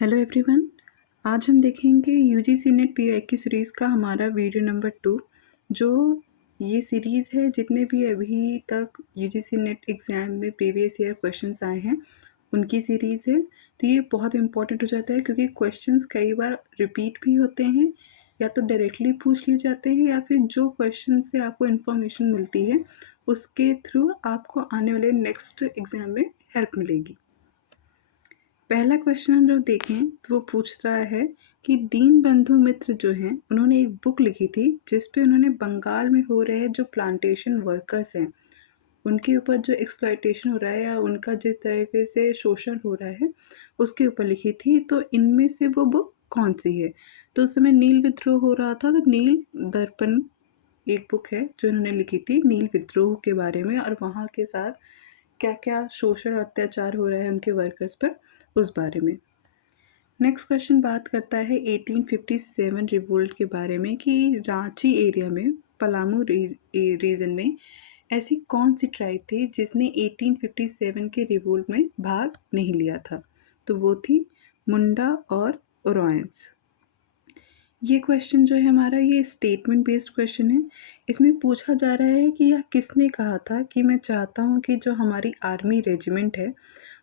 Hello everyone. आज हम देखेंगे यूजीसी नेट पीवाई की सीरीज़ का हमारा वीडियो नंबर 2। जो ये सीरीज़ है, जितने भी अभी तक यूजीसी नेट एग्ज़ाम में प्रीवियस ईयर क्वेश्चंस आए हैं उनकी सीरीज़ है। तो ये बहुत इम्पॉर्टेंट हो जाता है क्योंकि क्वेश्चंस कई बार रिपीट भी होते हैं, या तो डायरेक्टली पूछ लिए जाते हैं, या फिर जो क्वेश्चन से आपको इन्फॉर्मेशन मिलती है उसके थ्रू आपको आने वाले नेक्स्ट एग्ज़ाम में हेल्प मिलेगी। पहला क्वेश्चन हम लोग देखें तो वो पूछ रहा है कि दीनबंधु मित्र जो हैं उन्होंने एक बुक लिखी थी जिस पे उन्होंने बंगाल में हो रहे जो प्लांटेशन वर्कर्स हैं उनके ऊपर जो एक्सप्लॉयटेशन हो रहा है या उनका जिस तरीके से शोषण हो रहा है उसके ऊपर लिखी थी। तो इनमें से वो बुक कौन सी है? तो उस समय नील विद्रोह हो रहा था, तो नील दर्पण एक बुक है जो इन्होंने लिखी थी नील विद्रोह के बारे में, और वहाँ के साथ क्या क्या शोषण अत्याचार हो रहा है उनके वर्कर्स पर, उस बारे में। नेक्स्ट क्वेश्चन बात करता है 1857 रिवोल्ट के बारे में कि रांची एरिया में पलामू रीजन में ऐसी कौन सी ट्राइब थी जिसने 1857 के रिवोल्ट में भाग नहीं लिया था? तो वो थी मुंडा और ओरोयंस। ये क्वेश्चन जो है हमारा, ये स्टेटमेंट बेस्ड क्वेश्चन है। इसमें पूछा जा रहा है कि यह किसने कहा था कि मैं चाहता हूँ कि जो हमारी आर्मी रेजिमेंट है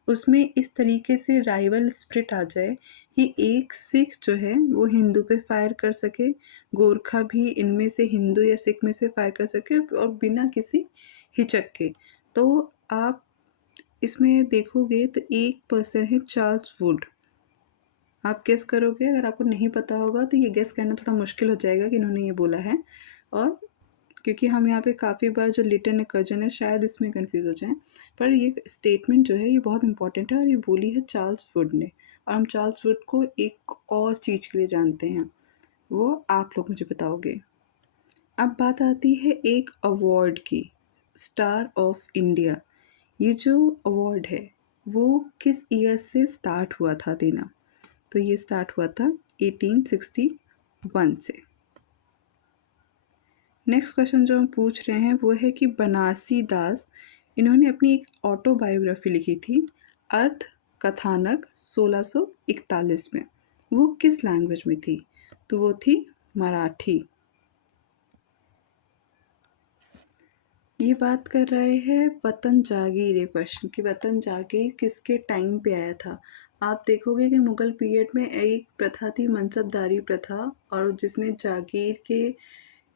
उसमें इस तरीके से राइवल स्प्रिट आ जाए कि एक सिख जो है वो हिंदू पे फायर कर सके, गोरखा भी इनमें से हिंदू या सिख में से फायर कर सके और बिना किसी हिचक के। तो आप इसमें देखोगे तो एक पर्सन है चार्ल्स वुड। आप गेस करोगे, अगर आपको नहीं पता होगा तो ये गेस करना थोड़ा मुश्किल हो जाएगा कि इन्होंने ये बोला है। और क्योंकि हम यहाँ पे काफ़ी बार जो लिटन कर्जन है शायद इसमें कंफ्यूज हो जाएं, पर ये स्टेटमेंट जो है ये बहुत इंपॉर्टेंट है और ये बोली है चार्ल्स वुड ने। और हम चार्ल्स वुड को एक और चीज़ के लिए जानते हैं, वो आप लोग मुझे बताओगे। अब बात आती है एक अवार्ड की, स्टार ऑफ इंडिया। ये जो अवार्ड है वो किस ईयर से स्टार्ट हुआ था देना? तो ये स्टार्ट हुआ था 1861 से। नेक्स्ट क्वेश्चन जो हम पूछ रहे हैं वो है कि बनारसी दास, इन्होंने अपनी एक ऑटोबायोग्राफी लिखी थी अर्थ कथानक 1641 में। वो किस लैंग्वेज में थी? तो वो थी मराठी। ये बात कर रहे हैं वतन जागीर, ये क्वेश्चन कि वतन जागीर किसके टाइम पे आया था। आप देखोगे कि मुगल पीरियड में एक प्रथा थी मनसबदारी प्रथा, और जिसने जागीर के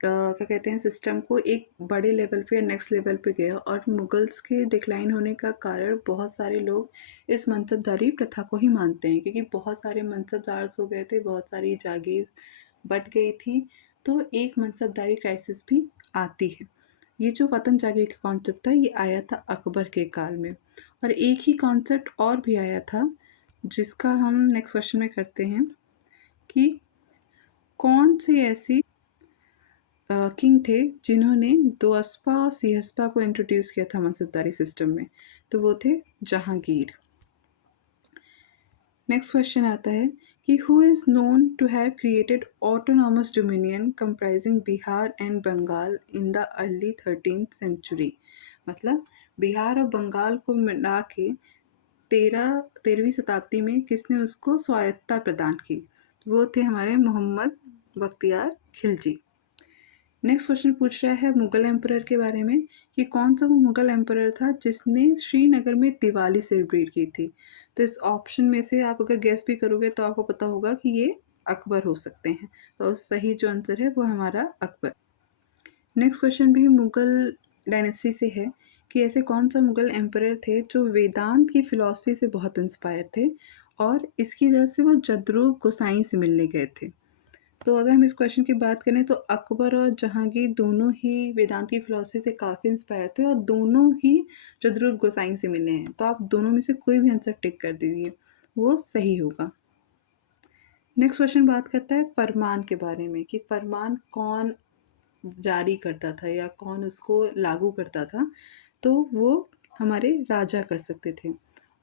क्या कहते हैं सिस्टम को एक बड़े लेवल पे या नेक्स्ट लेवल पे गया। और मुगल्स के डिक्लाइन होने का कारण बहुत सारे लोग इस मनसबदारी प्रथा को ही मानते हैं, क्योंकि बहुत सारे मनसबदार हो गए थे, बहुत सारी जागीर बट गई थी, तो एक मनसबदारी क्राइसिस भी आती है। ये जो वतन जागीर का कॉन्सेप्ट था ये आया था अकबर के काल में। और एक ही कॉन्सेप्ट और भी आया था जिसका हम नेक्स्ट क्वेश्चन में करते हैं कि कौन से ऐसे किंग थे जिन्होंने दोअस्पा और सिहस्पा को इंट्रोड्यूस किया था मनसबदारी सिस्टम में? तो वो थे जहांगीर। नेक्स्ट क्वेश्चन आता है कि who is known to have created autonomous dominion comprising Bihar and Bengal in the early 13th century? मतलब बिहार और बंगाल को मिला के 13वीं शताब्दी में किसने उसको स्वायत्तता प्रदान की? वो थे हमारे मोहम्मद बख्तियार खिलजी। नेक्स्ट क्वेश्चन पूछ रहा है मुगल एम्परर के बारे में कि कौन सा वो मुगल एम्परर था जिसने श्रीनगर में दिवाली सेलिब्रेट की थी? तो इस ऑप्शन में से आप अगर गेस भी करोगे तो आपको पता होगा कि ये अकबर हो सकते हैं। तो सही जो आंसर है वो हमारा अकबर। नेक्स्ट क्वेश्चन भी मुगल डायनेस्टी से है कि ऐसे कौन सा मुगल एम्परर थे जो वेदांत की फिलॉसफी से बहुत इंस्पायर थे और इसकी वजह से वो जदरूप गोसाई से मिलने गए थे। तो अगर हम इस क्वेश्चन की बात करें तो अकबर और जहांगीर दोनों ही वेदांत की फिलॉसफी से काफ़ी इंस्पायर थे और दोनों ही जदरूप गोसाई से मिले हैं। तो आप दोनों में से कोई भी आंसर टिक कर दीजिए, वो सही होगा। नेक्स्ट क्वेश्चन बात करता है फरमान के बारे में कि फरमान कौन जारी करता था या कौन उसको लागू करता था? तो वो हमारे राजा कर सकते थे।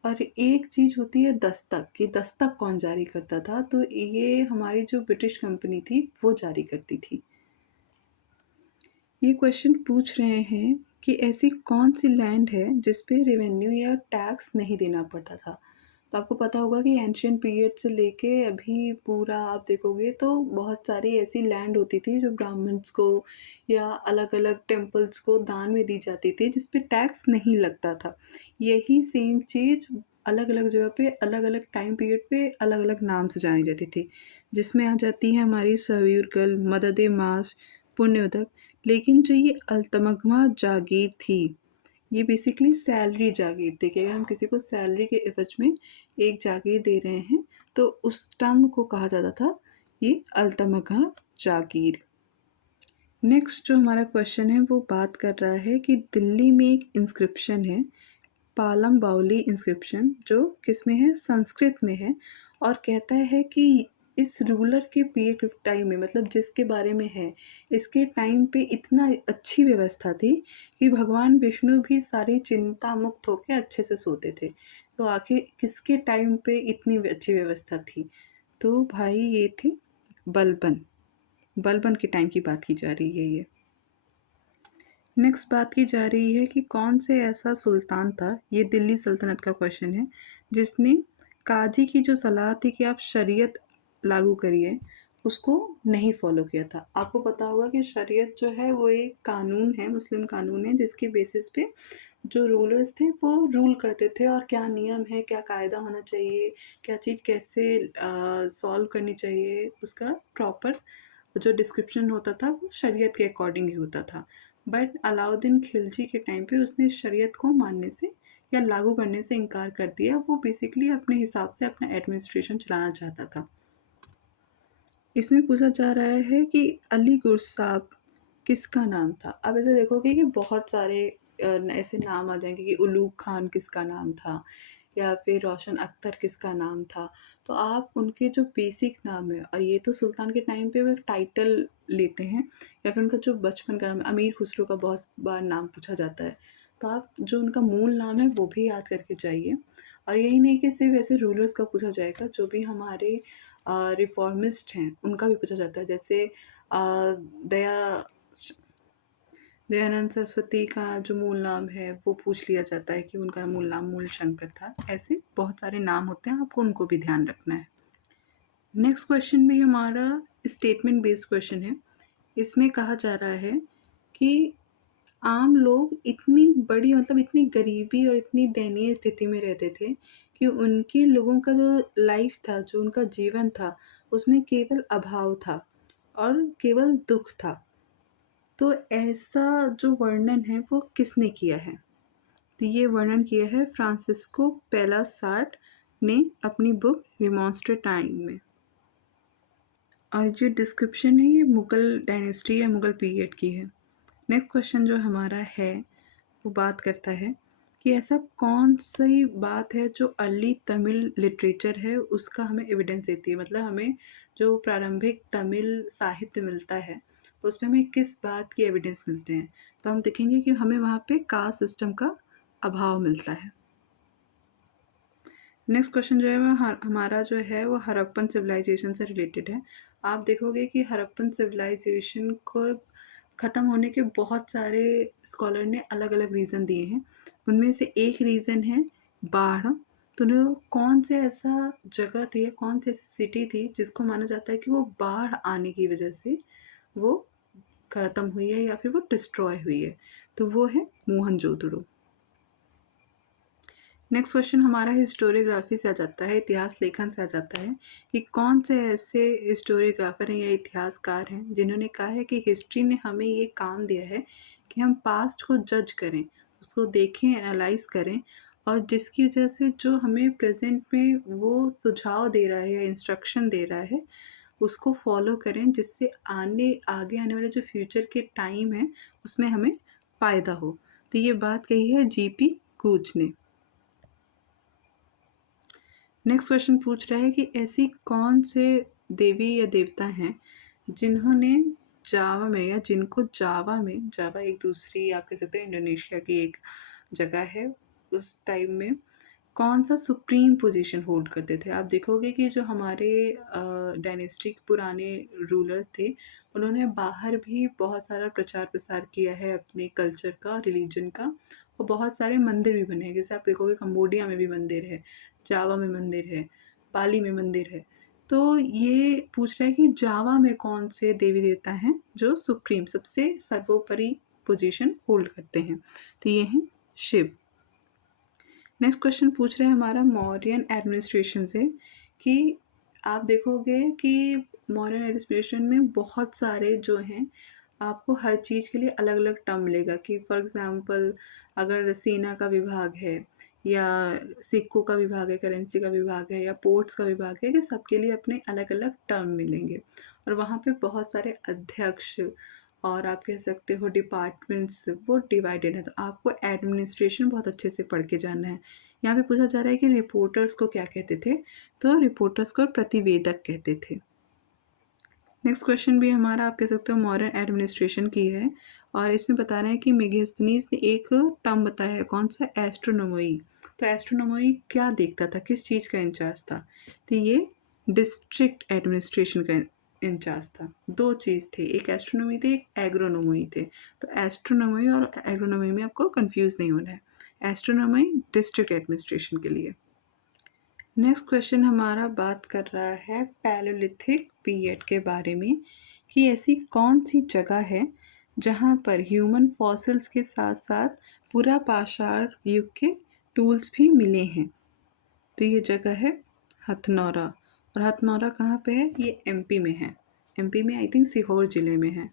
और एक चीज़ होती है दस्तक, कि दस्तक कौन जारी करता था? तो ये हमारी जो ब्रिटिश कंपनी थी वो जारी करती थी। ये क्वेश्चन पूछ रहे हैं कि ऐसी कौन सी लैंड है जिस पे रेवेन्यू या टैक्स नहीं देना पड़ता था? तो आपको पता होगा कि एंशिएंट पीरियड से लेके अभी पूरा आप देखोगे तो बहुत सारी ऐसी लैंड होती थी जो ब्राह्मण्स को या अलग-अलग टेम्पल्स को दान में दी जाती थी जिस पे टैक्स नहीं लगता था। यही सेम चीज़ अलग-अलग जगह पे अलग-अलग टाइम पीरियड पे अलग-अलग नाम से जानी जाती थी। जिसमें आ जाती है हमारी सयूरकल, मदद-ए-माश, पुण्योदक। लेकिन जो ये अल्तमगमा जागीर थी, ये बेसिकली सैलरी जागीर थी कि अगर हम किसी को सैलरी के एवज में एक जागीर दे रहे हैं तो उस टर्म को कहा जाता था ये अल्तमगा जागीर। नेक्स्ट जो हमारा क्वेश्चन है वो बात कर रहा है कि दिल्ली में एक इंस्क्रिप्शन है, पालम बाउली इंस्क्रिप्शन, जो किस में है, संस्कृत में है और कहता है कि इस रूलर के पीरियड टाइम में, मतलब जिसके बारे में है, इसके टाइम पे इतना अच्छी व्यवस्था थी कि भगवान विष्णु भी सारी चिंता मुक्त होकर अच्छे से सोते थे। तो आखिर किसके टाइम पे इतनी अच्छी व्यवस्था थी? तो भाई ये थे बलबन। बलबन के टाइम की बात की जा रही है ये। नेक्स्ट बात की जा रही है कि कौन से ऐसा सुल्तान था, ये दिल्ली सल्तनत का क्वेश्चन है, जिसने काजी की जो सलाह थी कि आप शरीयत लागू करिए, उसको नहीं फॉलो किया था। आपको पता होगा कि शरीयत जो है वो एक कानून है, मुस्लिम कानून है, जिसके बेसिस पे जो रूलर्स थे वो रूल करते थे और क्या नियम है, क्या कायदा होना चाहिए, क्या चीज़ कैसे सॉल्व करनी चाहिए, उसका प्रॉपर जो डिस्क्रिप्शन होता था वो शरीयत के अकॉर्डिंग ही होता था। बट अलाउद्दीन खिलजी के टाइम पे उसने शरीयत को मानने से या लागू करने से इनकार कर दिया। वो बेसिकली अपने हिसाब से अपना एडमिनिस्ट्रेशन चलाना चाहता था। इसमें पूछा जा रहा है कि अली गुरसाब किसका नाम था? आप ऐसे देखोगे कि बहुत सारे ऐसे नाम आ जाएँगे कि उलूग खान किसका नाम था या फिर रोशन अख्तर किसका नाम था। तो आप उनके जो बेसिक नाम है, और ये तो सुल्तान के टाइम पे वो एक टाइटल लेते हैं या फिर उनका जो बचपन का नाम है, अमीर खुसरो का बहुत बार नाम पूछा जाता है। तो आप जो उनका मूल नाम है वो भी याद करके जाइए। और यही नहीं कि सिर्फ़ ऐसे रूलर्स का पूछा जाएगा, जो भी हमारे रिफॉर्मिस्ट हैं उनका भी पूछा जाता है। जैसे दया दयानंद सरस्वती का जो मूल नाम है वो पूछ लिया जाता है कि उनका मूल नाम मूलशंकर था। ऐसे बहुत सारे नाम होते हैं, आपको उनको भी ध्यान रखना है। नेक्स्ट क्वेश्चन भी हमारा स्टेटमेंट बेस्ड क्वेश्चन है। इसमें कहा जा रहा है कि आम लोग इतनी बड़ी, मतलब इतनी गरीबी और इतनी दयनीय स्थिति में रहते थे कि उनके लोगों का जो लाइफ था, जो उनका जीवन था, उसमें केवल अभाव था और केवल दुख था। तो ऐसा जो वर्णन है वो किसने किया है? तो ये वर्णन किया है फ्रांसिस्को पेलासार्ट ने अपनी बुक रिमॉन्स्ट्रेटाइन में। और जो डिस्क्रिप्शन है ये मुगल डायनेस्टी या मुगल पीरियड की है। नेक्स्ट क्वेश्चन जो हमारा है वो बात करता है कि ऐसा कौन सी बात है जो अर्ली तमिल लिटरेचर है उसका हमें एविडेंस देती है, मतलब हमें जो प्रारंभिक तमिल साहित्य मिलता है उसमें हमें किस बात की एविडेंस मिलते हैं। तो हम देखेंगे कि हमें वहाँ पे कास्ट सिस्टम का अभाव मिलता है। नेक्स्ट क्वेश्चन जो है वो हमारा जो है वो हड़प्पन सिविलाइजेशन से रिलेटेड है। आप देखोगे कि हड़प्पन सिविलाइजेशन को ख़त्म होने के बहुत सारे स्कॉलर ने अलग-अलग रीज़न दिए हैं। उनमें से एक रीज़न है बाढ़। तो न कौन से ऐसा जगह थी या कौन सी ऐसी सिटी थी जिसको माना जाता है कि वो बाढ़ आने की वज़ह से वो ख़त्म हुई है या फिर वो डिस्ट्रॉय हुई है। तो वो है मोहनजोदड़ो। नेक्स्ट क्वेश्चन हमारा हिस्टोरियोग्राफी से आ जाता है, इतिहास लेखन से आ जाता है कि कौन से ऐसे हिस्टोरियोग्राफर हैं या इतिहासकार हैं जिन्होंने कहा है कि हिस्ट्री ने हमें ये काम दिया है कि हम पास्ट को जज करें, उसको देखें, एनालाइज करें और जिसकी वजह से जो हमें प्रेजेंट में वो सुझाव दे रहा है या इंस्ट्रक्शन दे रहा है उसको फॉलो करें, जिससे आगे आने वाले जो फ्यूचर के टाइम है उसमें हमें फ़ायदा हो। तो ये बात कही है जीपी कूच ने। नेक्स्ट क्वेश्चन पूछ रहा है कि ऐसी कौन से देवी या देवता हैं जिन्होंने जावा में या जिनको जावा में, जावा एक दूसरी आप कह सकते हैं इंडोनेशिया की एक जगह है, उस टाइम में कौन सा सुप्रीम पोजीशन होल्ड करते थे। आप देखोगे कि जो हमारे डायनेस्टिक पुराने रूलर थे उन्होंने बाहर भी बहुत सारा प्रचार प्रसार किया है अपने कल्चर का, रिलीजन का, और बहुत सारे मंदिर भी बने हैं। जैसे आप देखोगे कंबोडिया में भी मंदिर है, जावा में मंदिर है, बाली में मंदिर है। तो ये पूछ रहा है कि जावा में कौन से देवी देवता हैं जो सुप्रीम सबसे सर्वोपरि पोजीशन होल्ड करते हैं। तो ये हैं शिव। नेक्स्ट क्वेश्चन पूछ रहे हैं हमारा मौर्यन एडमिनिस्ट्रेशन से कि आप देखोगे कि मौर्यन एडमिनिस्ट्रेशन में बहुत सारे जो हैं आपको हर चीज़ के लिए अलग अलग टर्म मिलेगा कि फॉर एग्ज़ाम्पल अगर सेना का विभाग है या सिक्कों का विभाग है, करेंसी का विभाग है या पोर्ट्स का विभाग है, कि सबके लिए अपने अलग अलग टर्म मिलेंगे और वहाँ पे बहुत सारे अध्यक्ष और आप कह सकते हो डिपार्टमेंट्स वो डिवाइडेड है। तो आपको एडमिनिस्ट्रेशन बहुत अच्छे से पढ़ के जाना है। यहाँ पे पूछा जा रहा है कि रिपोर्टर्स को क्या कहते थे, तो रिपोर्टर्स को प्रतिवेदक कहते थे। नेक्स्ट क्वेश्चन भी हमारा आप कह सकते हो मॉडर्न एडमिनिस्ट्रेशन की है और इसमें बता रहे हैं कि मेगास्थनीज ने एक टर्म बताया है, कौन सा, एस्ट्रोनोमोई। तो एस्ट्रोनोमोई क्या देखता था, किस चीज़ का इंचार्ज था, तो ये डिस्ट्रिक्ट एडमिनिस्ट्रेशन का इंचार्ज था। दो चीज़ थे, एक एस्ट्रोनोमी थे, एक एग्रोनोमोई थे। तो एस्ट्रोनोमी और एग्रोनोमी में आपको कंफ्यूज नहीं होना है। एस्ट्रोनोमी डिस्ट्रिक्ट एडमिनिस्ट्रेशन के लिए। नेक्स्ट क्वेश्चन हमारा बात कर रहा है पैलोलिथिक पीरियड के बारे में कि ऐसी कौन सी जगह है जहाँ पर ह्यूमन फॉसिल्स के साथ साथ पूरा पाषाण युग के टूल्स भी मिले हैं। तो ये जगह है हथनौरा। और हथनौरा कहाँ पे है, ये एमपी में है। एमपी में आई थिंक सीहोर ज़िले में है।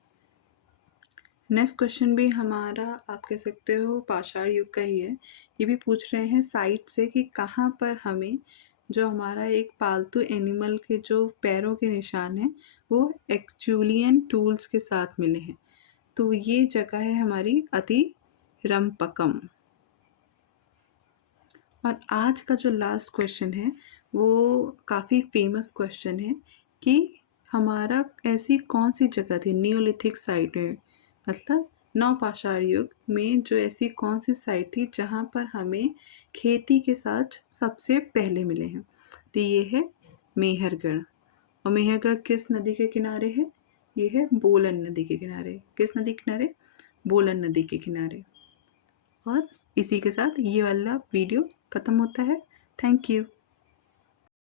नेक्स्ट क्वेश्चन भी हमारा आप कह सकते हो पाषाण युग का ही है। ये भी पूछ रहे हैं साइट से कि कहाँ पर हमें जो हमारा एक पालतू एनिमल के जो पैरों के निशान हैं वो एक्चुलियन टूल्स के साथ मिले हैं। तो ये जगह है हमारी अतिरम्पकम। और आज का जो लास्ट क्वेश्चन है वो काफ़ी फेमस क्वेश्चन है कि हमारा ऐसी कौन सी जगह थी नियोलिथिक साइट में, मतलब नवपाषाण युग में जो ऐसी कौन सी साइट थी जहाँ पर हमें खेती के साथ सबसे पहले मिले हैं। तो ये है मेहरगढ़। और मेहरगढ़ किस नदी के किनारे है, ये है बोलन नदी के किनारे। किस नदी के किनारे, बोलन नदी के किनारे। और इसी के साथ ये वाला वीडियो ख़त्म होता है। Thank you.